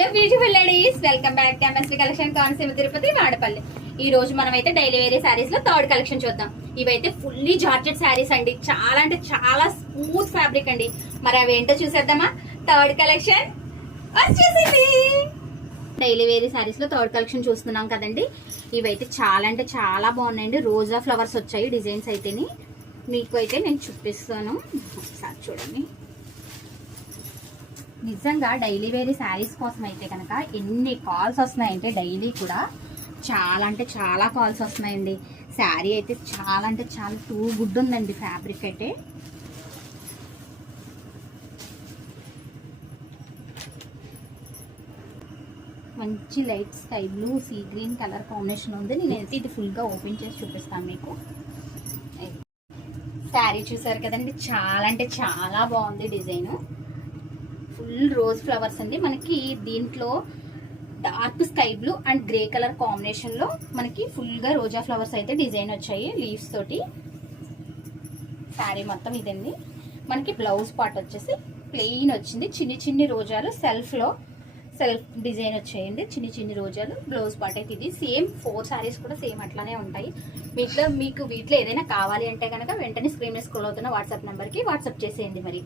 Hello beautiful ladies, welcome back to MSV collection Konaseema Tirupati Vadapalli. ఈ రోజు మనం అయితే డైలీ వేరీ సారీస్ లో థర్డ్ కలెక్షన్ చూద్దాం. ఇవైతే ఫుల్లీ జార్జెట్ సారీస్ అండి. చాలా అంటే చాలా స్మూత్ ఫ్యాబ్రిక్ అండి. మరి అవి ఏంటో చూసేద్దామా? థర్డ్ కలెక్షన్ వచ్చేసింది. డైలీ వేరీ సారీస్ లో థర్డ్ కలెక్షన్ చూస్తున్నాం కదండి. ఇవైతే చాలా అంటే చాలా బాగున్నాయండి. రోజా ఫ్లవర్స్ వచ్చాయి డిజైన్స్ అయితేని. మీకు అయితే నేను చూపిస్తాను, ఒకసారి చూడండి. నిజంగా డైలీ వేరీ శారీస్ కోసం అయితే కనుక ఎన్ని కాల్స్ వస్తున్నాయంటే డైలీ కూడా చాలా అంటే చాలా కాల్స్ వస్తున్నాయండి. శారీ అయితే చాలా అంటే చాలా టూ గుడ్ ఉందండి. ఫ్యాబ్రిక్ అయితే మంచి light sky blue sea green colour combination ఉంది. నేనైతే ఇది ఫుల్గా ఓపెన్ చేసి చూపిస్తాను మీకు. శారీ చూసారు కదండి, చాలా అంటే చాలా బాగుంది డిజైన్. ఫుల్ రోజ్ ఫ్లవర్స్ అండి. మనకి దీంట్లో dark sky blue and grey colour combination లో మనకి ఫుల్ గా రోజా ఫ్లవర్స్ అయితే డిజైన్ వచ్చాయి లీవ్స్ తోటి. శారీ మొత్తం ఇదండి. మనకి బ్లౌజ్ పార్ట్ వచ్చేసి ప్లెయిన్ వచ్చింది. చిన్ని చిన్ని రోజాలు సెల్ఫ్ డిజైన్ వచ్చాయండి. చిన్ని చిన్ని రోజాలు. బ్లౌజ్ పార్ట్ అయితే ఇది. సేమ్ 4 శారీస్ కూడా సేమ్ అట్లానే ఉంటాయి. మీకు వీటిలో ఏదైనా కావాలి అంటే కనుక వెంటనే స్క్రీన్ మీద స్క్రోల్ అవుతున్న వాట్సాప్ నెంబర్కి వాట్సాప్ చేసేయండి. మరి